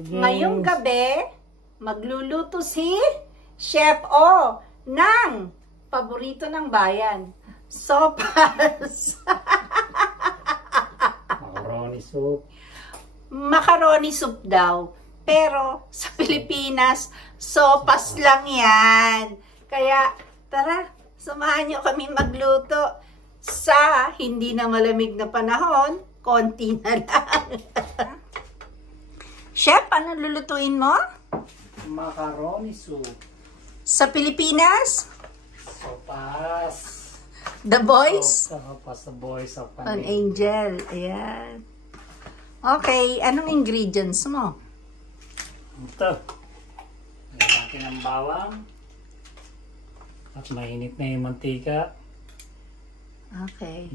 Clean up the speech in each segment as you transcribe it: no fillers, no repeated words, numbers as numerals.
Ngayong gabi, magluluto si Chef O ng paborito ng bayan, sopas. Macaroni soup. Macaroni soup daw. Pero sa Pilipinas, sopas lang yan. Kaya tara, samahan nyo kami magluto sa hindi na malamig na panahon, konti na lang. Chef, ano lulutuin mo? Macaroni soup. Sa Pilipinas? Sopas. The Boys? Sopas, the Boys of An Angel. Ayan. Okay, anong ingredients mo? Ito. Lagyan natin ang bawang. At mainit na yung mantika. Okay.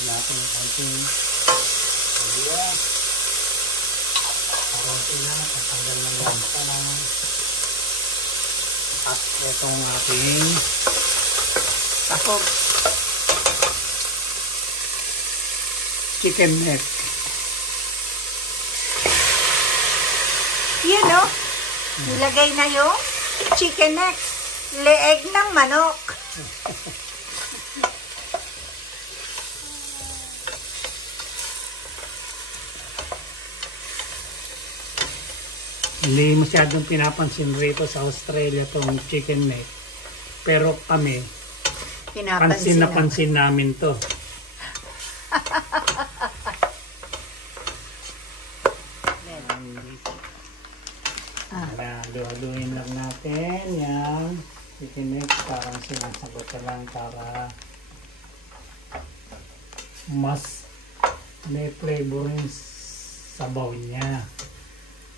Natin yung konting oliwa. Konti na, tatanggal ng lansa naman. At itong ating Sahog. chicken neck. Yan o. Nilagay na yung chicken neck. Leeg ng manok. Hindi masyadong pinapansin rito sa Australia itong chicken neck. Pero kami, pansin na pansin namin to. Haluin lang natin yan. Chicken neck, parang sinasagot lang para mas may flavor yung sabaw niya.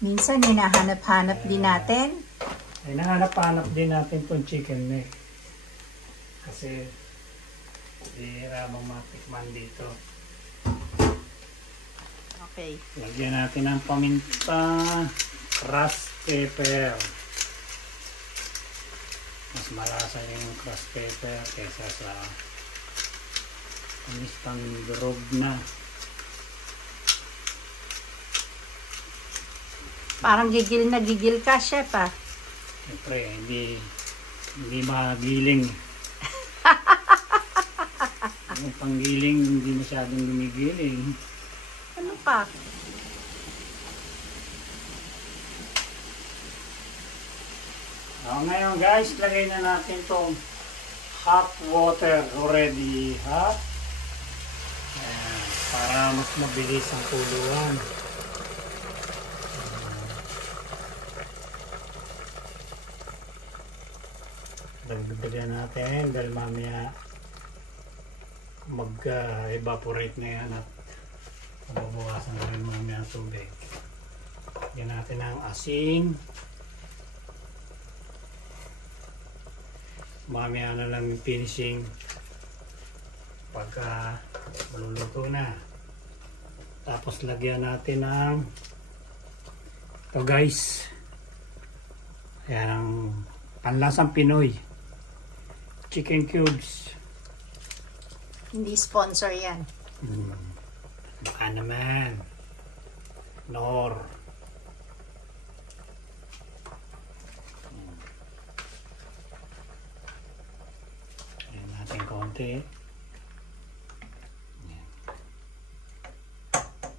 Minsan, hinahanap-hanap din natin. Hinahanap-hanap din natin itong chicken neck. Kasi, hindi ramang matikman dito. Okay. Lagyan natin ng paminta, crushed pepper. Mas malasa yung crushed pepper kaysa sa panistang durog na. Parang gigil na gigil ka, Chef, ah. Siyempre, hindi magiling. Yung panggiling, hindi masyadong gumigiling. Ano pa? Ngayon guys, lagay na natin itong hot water. Already hot. Ayan, para mas mabilis ang kuluan. Dagdagan natin dahil mamaya mag-evaporate na yan at mababawasan na rin mamaya ang tubig. Lagyan natin ang asin. Mamaya na lang yung finishing pagka maluluto na. Tapos lagyan natin ng Ito guys. Ayan ang panlasang Pinoy. Chicken cubes. Hindi sponsor yan. Baka naman. Nor. Ayan natin konti.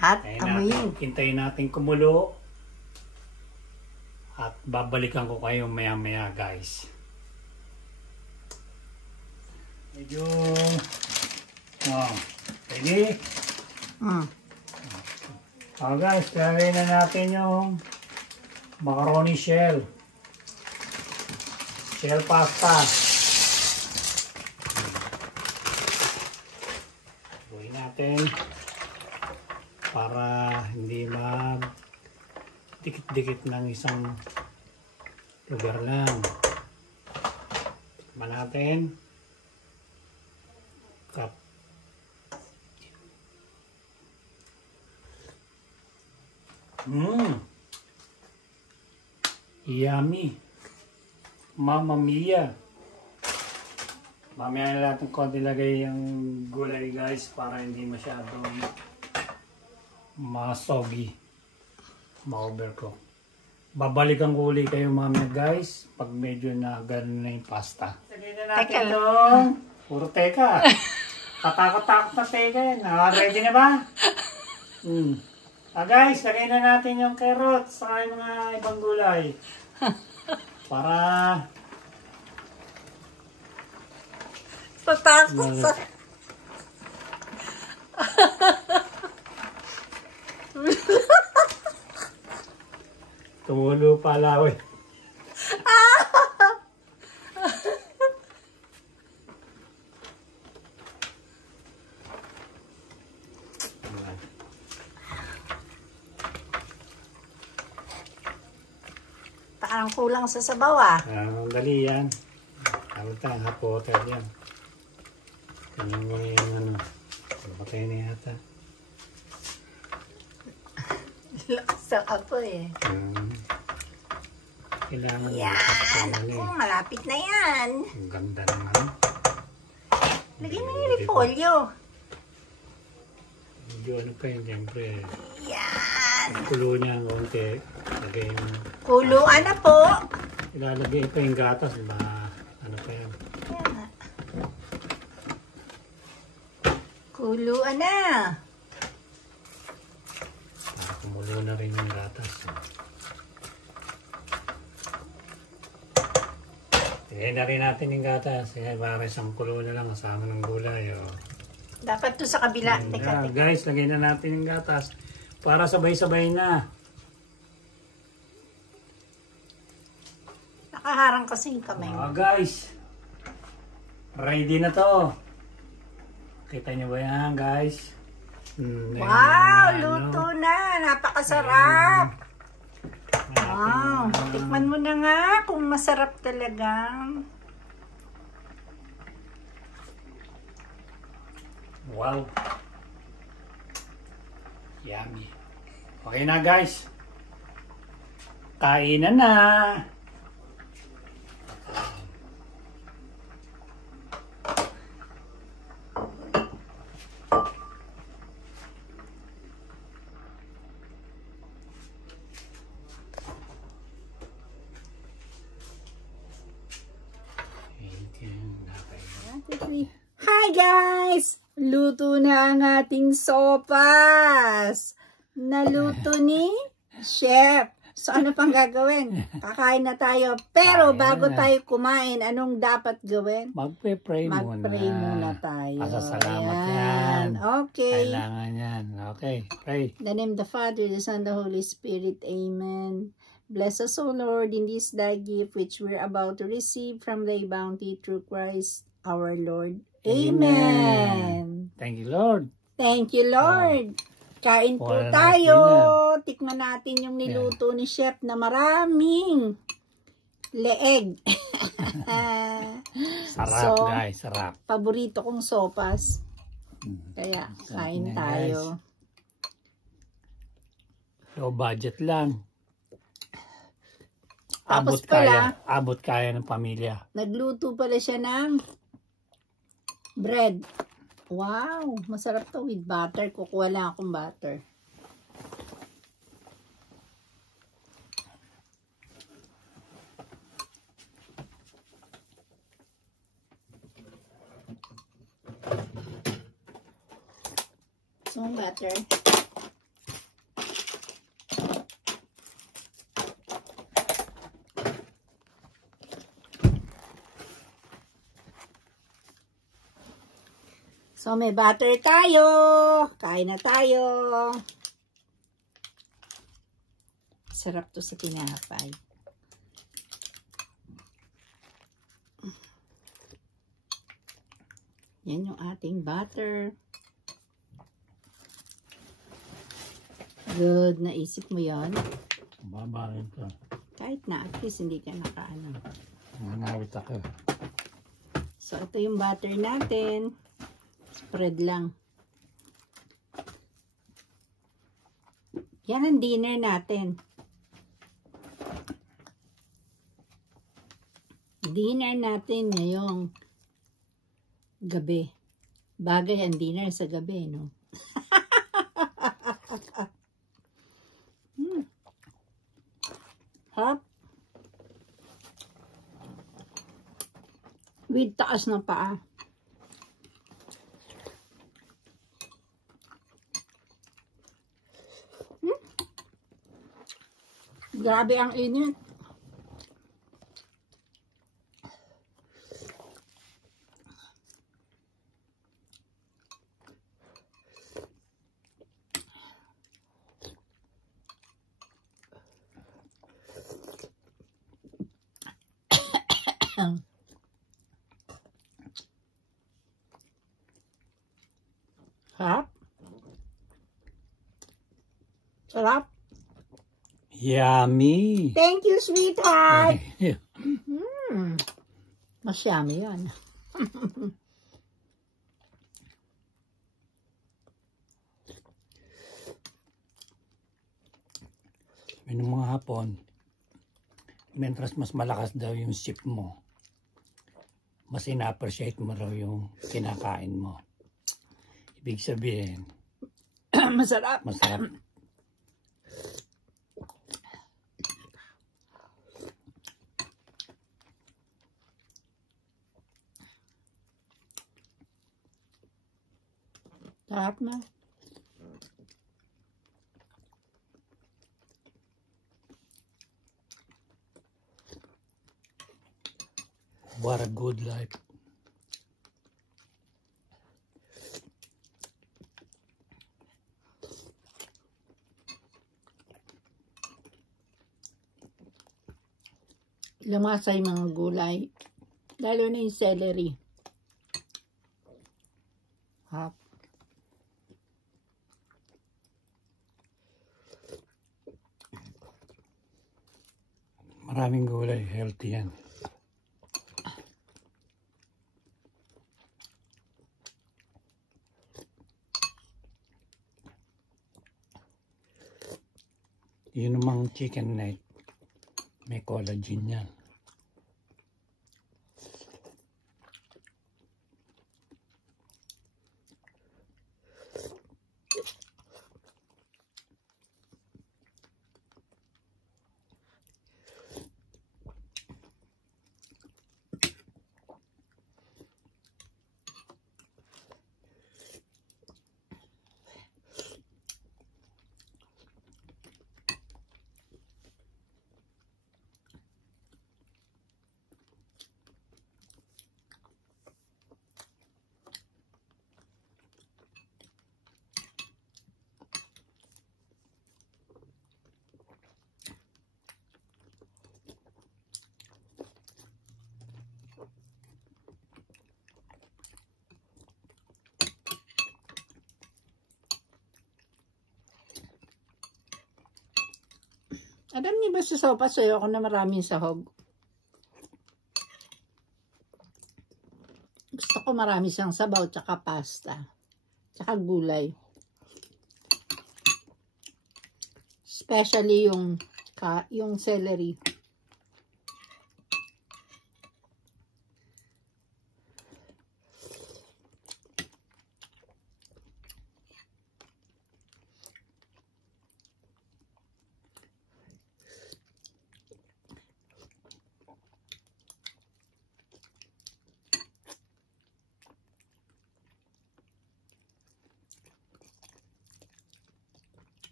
At Ayan, hintayin natin kumulo. At babalikan ko kayo maya maya guys. Medyo ready? Guys, lagay na natin yung macaroni shell pasta. Gawin natin para hindi dikit-dikit ng isang lugar lang. Tikman natin. Cup. Yummy. Mamma mia. Mamaya na natin konti lagay yung gulay guys para hindi masyadong masogi. Ma-overcook. Babalikan ko ulit kayo mamaya guys pag medyo na gano'n na yung pasta. Sagay na natin itong puro teka. Katakot-takot na teka yan. Ready na ba? Guys, lagay na natin yung carrots sa mga ibang gulay. Para tatakot sa... tumulo pa laway. Parang kulang sa sabaw ah. Dali yan. Tawag tayo, hot water yan. Tingnan mo yung ano. Patay na yata. Lakas sa apoy eh. Kailangan yan! Ako, malapit na yan. Ang ganda naman. Lagyan mo yung repolyo. Medyo ano pa yun, siyempre. Yan! Kulo niya ang konti. Lagay yung... Kuluan na po. Ilalagay pa yung gatas. Ano pa yan. Yan. Kuluan na. Para kumulo na rin yung gatas. Lagay na rin natin yung gatas. Para isang kulo na lang kasama ng gulay. Dapat to sa kabila. Teka. Guys, lagay na natin yung gatas. Para sabay-sabay na. Nakaharang kasi yung kamay mo. Guys. Ready na to. Kita nyo ba yan guys? Wow! Luto na! Napakasarap! Wow! Tikman mo na nga kung masarap talaga. Wow! Yummy! Okay na guys! Kainan na! Hi guys! Luto na ang ating sopas! Naluto ni Chef. So ano pang gagawin? Kakain na tayo. Pero bago tayo kumain, anong dapat gawin? Magpe-pray muna. Mag-pray muna tayo. Pasasalamat yan. Okay. Kailangan yan. Okay, pray. In the name of the Father, the Son, the Holy Spirit. Amen. Bless us, O Lord, in this thy gift which we're about to receive from thy bounty through Christ our Lord. Amen. Thank you, Lord. Thank you, Lord. Kain po Wala tayo. natin Tikman natin yung niluto ni Chef na maraming leeg. Sarap, guys. Sarap. Paborito kong sopas. Kaya, kain niya, tayo. Low budget lang. Tapos pala, abot kaya ng pamilya. nagluto pala siya ng bread. Wow, masarap to with butter. Kukuha lang akong butter. So, butter. So, may butter tayo. Kain na tayo. Sarap to sa tinapay. Yan yung ating butter. Good. Naisip mo yan? Babarin ka. Kahit na, at least hindi ka nakaano. Manawit ako. So, ito yung butter natin. Spread lang. Yan ang dinner natin. Dinner natin ngayong gabi. Bagay ang dinner sa gabi, no? Hop. With taas ng paa. Grabe ang init. Sarap. Sarap. Yummy! Thank you, sweetheart. Mas yummy yan. Sabi ng mga Hapon, mentras mas malakas daw yung sip mo, mas ina-appreciate mo raw yung kinakain mo. Ibig sabihin, Masarap. masarap. Sarap na. What a good life. Lamasa yung mga gulay. Lalo na yung celery. Hap. Maraming gulay, healthy yan. Yun namang chicken neck, may collagen yan. Alam niyo ba sa sopas, ayoko na maraming sahog. Gusto ko marami siyang sabaw, tsaka pasta, tsaka gulay. Especially yung celery.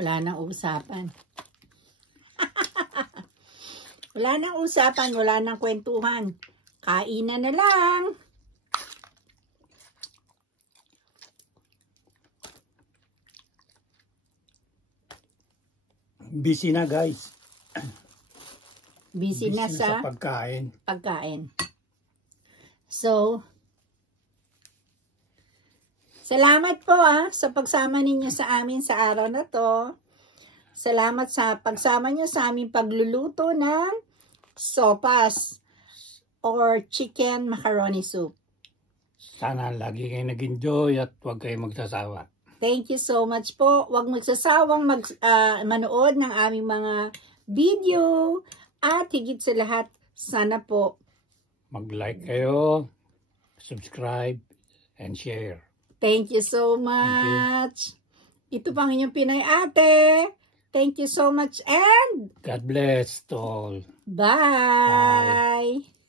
Wala nang usapan. Wala nang usapan, wala nang kwentuhan. Kainan na lang. Busy na guys. Busy na sa pagkain. So, salamat po sa pagsama ninyo sa amin sa araw na to. Salamat sa pagsama niyo sa aming pagluluto ng sopas or chicken macaroni soup. Sana lagi kayo nag-enjoy at huwag kayo magsasawa. Thank you so much po. Huwag magsasawang manood ng aming mga video at higit sa lahat, sana po mag-like kayo, subscribe, and share. Thank you so much. Ito pang inyong Pinoy Ate. Thank you so much and God bless to all. bye.